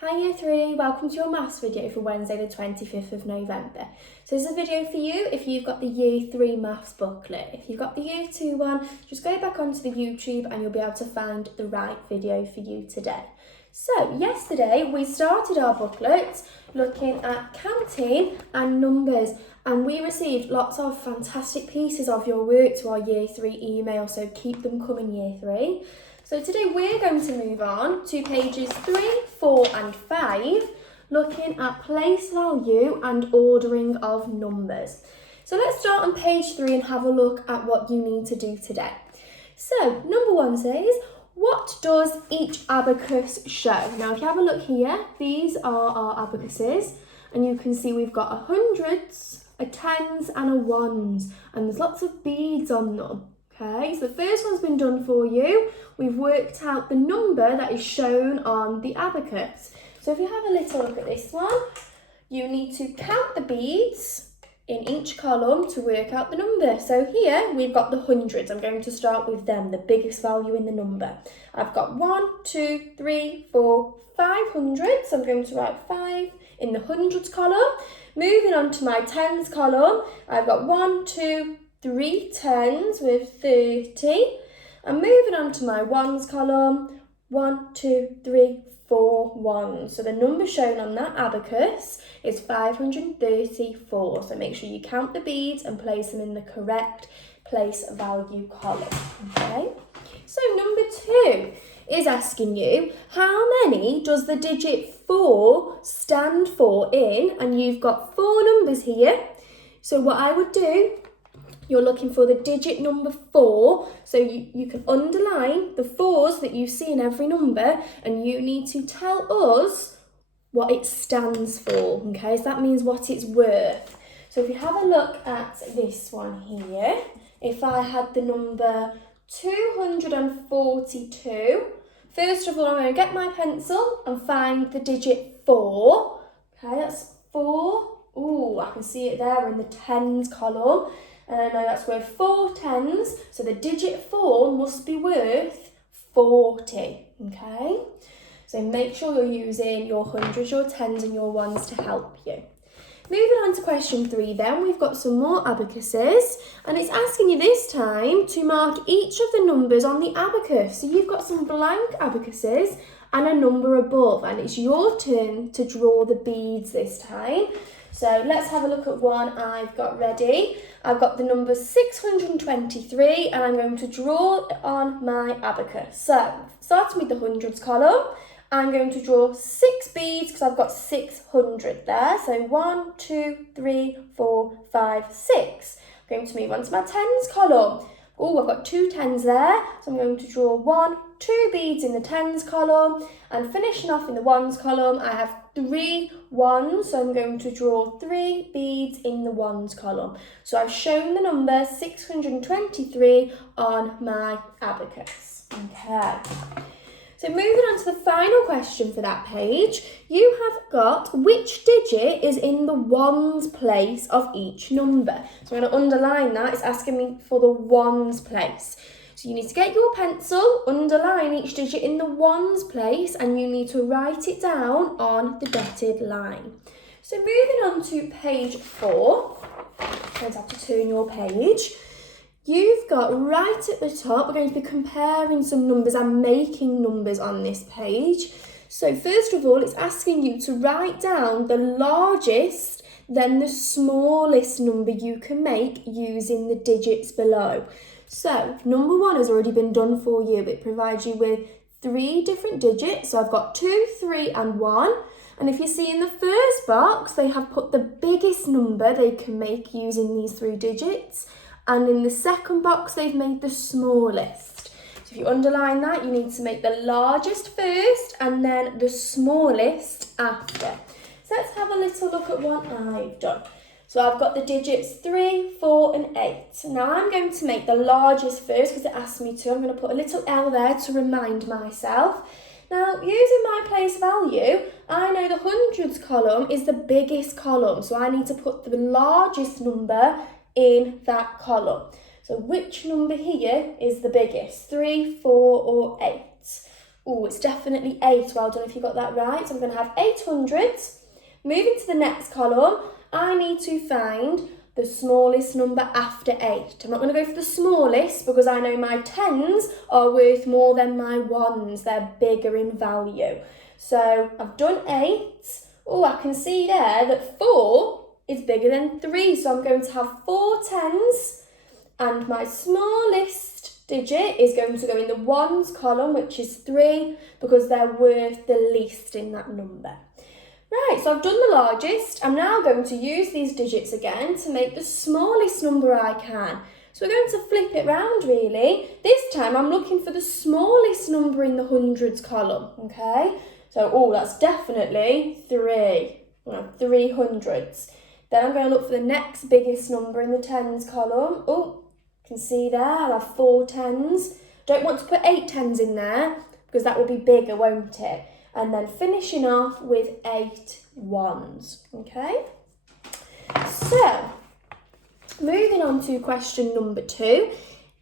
Hi Year 3, welcome to your maths video for Wednesday the 25th of November. So this is a video for you if you've got the Year 3 maths booklet. If you've got the Year 2 one, just go back onto the YouTube and you'll be able to find the right video for you today. So yesterday we started our booklet looking at counting and numbers, and we received lots of fantastic pieces of your work to our Year 3 email, so keep them coming Year 3. So today we're going to move on to pages 3, 4 and 5, looking at place value and ordering of numbers. So let's start on page 3 and have a look at what you need to do today. So number 1 says, what does each abacus show? Now if you have a look here, these are our abacuses, and you can see we've got a hundreds, a tens and a ones, and there's lots of beads on them. Okay, so the first one's been done for you. We've worked out the number that is shown on the abacus. So if you have a little look at this one, you need to count the beads in each column to work out the number. So here we've got the hundreds. I'm going to start with them, the biggest value in the number. I've got 1, 2, 3, 4, 5 hundreds. So I'm going to write 5 in the hundreds column. Moving on to my tens column, I've got 1, 2, 3 tens with 30. And moving on to my ones column, 1, 2, 3, 4 ones. So the number shown on that abacus is 534. So make sure you count the beads and place them in the correct place value column. Okay. So number 2 is asking you, how many does the digit 4 stand for in? And you've got 4 numbers here. So what I would do, you're looking for the digit number 4, so you can underline the 4s that you see in every number, and you need to tell us what it stands for, okay? So that means what it's worth. So if you have a look at this one here, if I had the number 242, first of all, I'm going to get my pencil and find the digit 4. Okay, that's 4. Ooh, I can see it there in the tens column. And I know that's worth 4 tens, so the digit 4 must be worth 40, okay? So make sure you're using your hundreds, your tens and your ones to help you. Moving on to question 3 then, we've got some more abacuses, and it's asking you this time to mark each of the numbers on the abacus. So you've got some blank abacuses and a number above, and it's your turn to draw the beads this time. So let's have a look at one I've got ready. I've got the number 623 and I'm going to draw it on my abacus. So starting with the hundreds column, I'm going to draw 6 beads because I've got 600 there. So 1, 2, 3, 4, 5, 6. I'm going to move on to my tens column. Oh, I've got 2 tens there. So I'm going to draw 1, 2 beads in the tens column, and finishing off in the ones column, I have 3 ones, so I'm going to draw 3 beads in the ones column. So I've shown the number 623 on my abacus. Okay. So moving on to the final question for that page, you have got which digit is in the ones place of each number. So I'm going to underline that. It's asking me for the ones place. So you need to get your pencil, underline each digit in the ones place, and you need to write it down on the dotted line. So moving on to page 4, you're going to have to turn your page. You've got right at the top, we're going to be comparing some numbers and making numbers on this page. So first of all, it's asking you to write down the largest, then the smallest number you can make using the digits below. So number 1 has already been done for you. It provides you with 3 different digits. So I've got 2, 3 and 1. And if you see in the first box, they have put the biggest number they can make using these 3 digits. And in the second box, they've made the smallest. So if you underline that, you need to make the largest first and then the smallest after. So let's have a little look at what I've done. So I've got the digits 3, 4 and 8. Now I'm going to make the largest first because it asked me to. I'm going to put a little L there to remind myself. Now, using my place value, I know the hundreds column is the biggest column. So I need to put the largest number in that column. So which number here is the biggest, 3, 4 or 8? Oh, it's definitely 8. Well done if you got that right. So I'm going to have 8 hundredths. Moving to the next column, I need to find the smallest number after 8. I'm not going to go for the smallest because I know my 10s are worth more than my 1s. They're bigger in value. So I've done 8. Oh, I can see there that 4 is bigger than 3. So I'm going to have 4 10s. And my smallest digit is going to go in the 1s column, which is 3, because they're worth the least in that number. Right, so I've done the largest. I'm now going to use these digits again to make the smallest number I can. So we're going to flip it round really. This time I'm looking for the smallest number in the hundreds column, okay? So, oh, that's definitely 3. 3 hundredths. Then I'm going to look for the next biggest number in the tens column. Oh, you can see there, I'll have 4 10s. Don't want to put 8 10s in there because that will be bigger, won't it? And then finishing off with 8 1s, okay? So, moving on to question number 2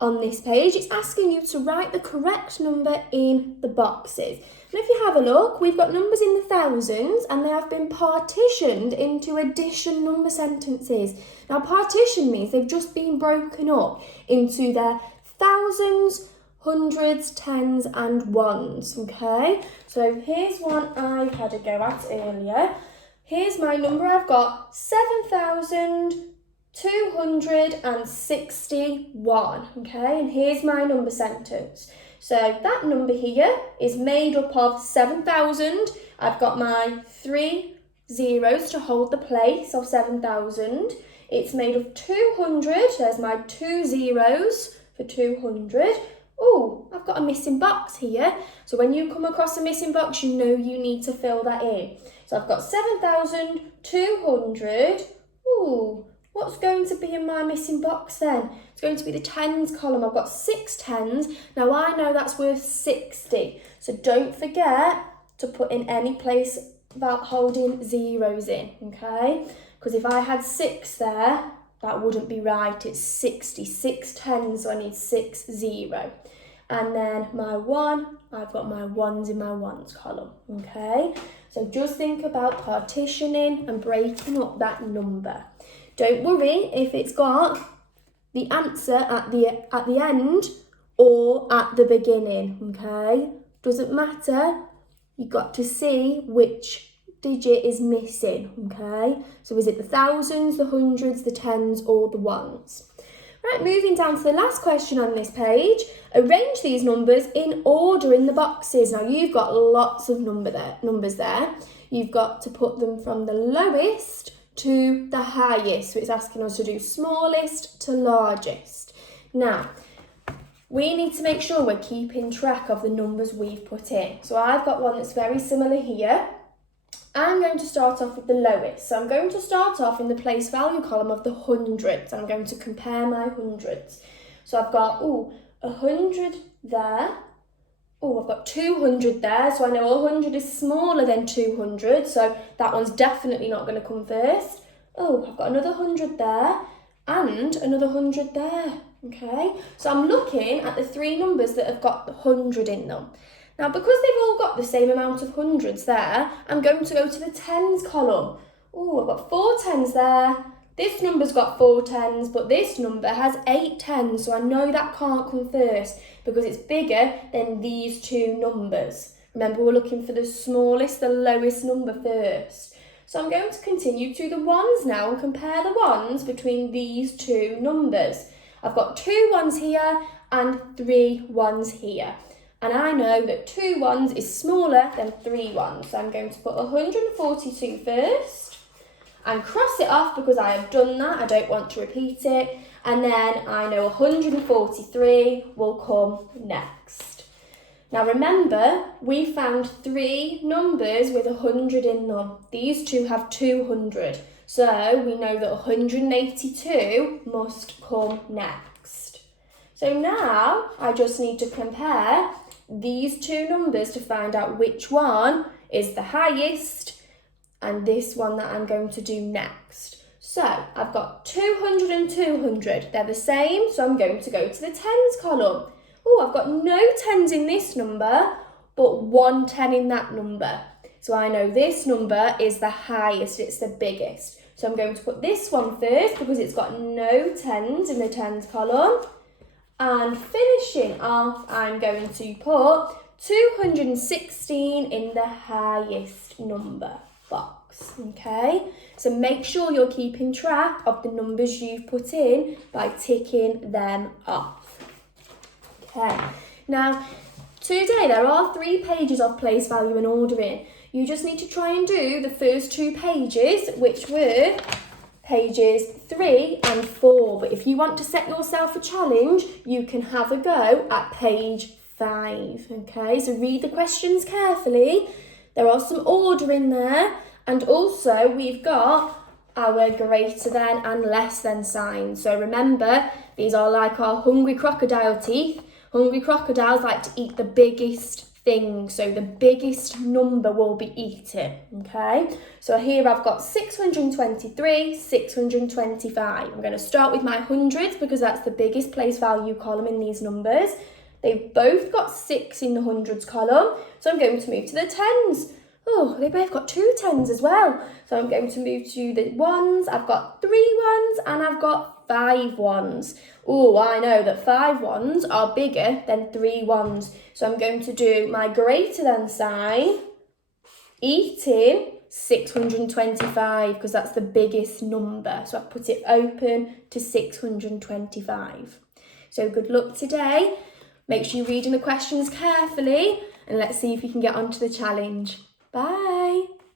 on this page, it's asking you to write the correct number in the boxes. And if you have a look, we've got numbers in the thousands and they have been partitioned into addition number sentences. Now, partition means they've just been broken up into their thousands, hundreds, tens and ones, okay? So here's one I had a go at earlier. Here's my number. I've got 7,261, okay? And here's my number sentence. So that number here is made up of 7,000. I've got my 3 zeros to hold the place of 7,000. It's made of 200. There's my 2 zeros for 200. Oh, I've got a missing box here. So when you come across a missing box, you know you need to fill that in. So I've got 7,200. Ooh, what's going to be in my missing box then? It's going to be the tens column. I've got 6 tens. Now I know that's worth 60. So don't forget to put in any place about holding zeros in, okay? Because if I had 6 there, that wouldn't be right. It's 60. 6 tens, so I need 6 0. And then my 1, I've got my 1s in my 1s column, okay? So just think about partitioning and breaking up that number. Don't worry if it's got the answer at the end or at the beginning, okay? Doesn't matter. You've got to see which digit is missing, okay? So is it the thousands, the hundreds, the tens or the ones? Right, moving down to the last question on this page. Arrange these numbers in order in the boxes. Now you've got lots of numbers there. You've got to put them from the lowest to the highest. So it's asking us to do smallest to largest. Now, we need to make sure we're keeping track of the numbers we've put in. So I've got one that's very similar here. I'm going to start off with the lowest. So I'm going to start off in the place value column of the hundreds. I'm going to compare my hundreds. So I've got, 100 there. I've got 200 there. So I know 100 is smaller than 200. So that one's definitely not going to come first. I've got another 100 there and another 100 there. Okay, so I'm looking at the 3 numbers that have got the 100 in them. Now, because they've all got the same amount of hundreds there, I'm going to go to the tens column. I've got 4 tens there. This number's got 4 tens, but this number has 8 tens, so I know that can't come first because it's bigger than these 2 numbers. Remember, we're looking for the smallest, the lowest number first. So I'm going to continue to the ones now and compare the ones between these 2 numbers. I've got 2 ones here and 3 ones here. And I know that 2 ones is smaller than 3 ones. So I'm going to put 142 first and cross it off because I have done that. I don't want to repeat it. And then I know 143 will come next. Now remember, we found 3 numbers with 100 in them. These 2 have 200. So we know that 182 must come next. So now I just need to compare these 2 numbers to find out which one is the highest and this one that I'm going to do next. So I've got 200 and 200. They're the same, so I'm going to go to the tens column. I've got no tens in this number but one 10 in that number. So I know this number is the highest, it's the biggest. So I'm going to put this one first because it's got no 10s in the tens column. And finishing off, I'm going to put 216 in the highest number box, okay? So make sure you're keeping track of the numbers you've put in by ticking them off. Okay, now today there are 3 pages of place value and ordering. You just need to try and do the first 2 pages, which were pages 3 and 4. But if you want to set yourself a challenge, you can have a go at page 5. Okay, so read the questions carefully. There are some order in there, and also we've got our greater than and less than signs. So remember, these are like our hungry crocodile teeth. Hungry crocodiles like to eat the biggest thing, so the biggest number will be eaten, okay? So here I've got 623, 625. I'm going to start with my hundreds because that's the biggest place value column in these numbers. They've both got 6 in the hundreds column, so I'm going to move to the tens. Oh, they both got 2 10s as well. So I'm going to move to the ones. I've got 3 ones and I've got 5 ones. Oh, I know that 5 ones are bigger than 3 ones. So I'm going to do my greater than sign, eating 625 because that's the biggest number. So I've put it open to 625. So good luck today. Make sure you're reading the questions carefully and let's see if you can get onto the challenge. Bye.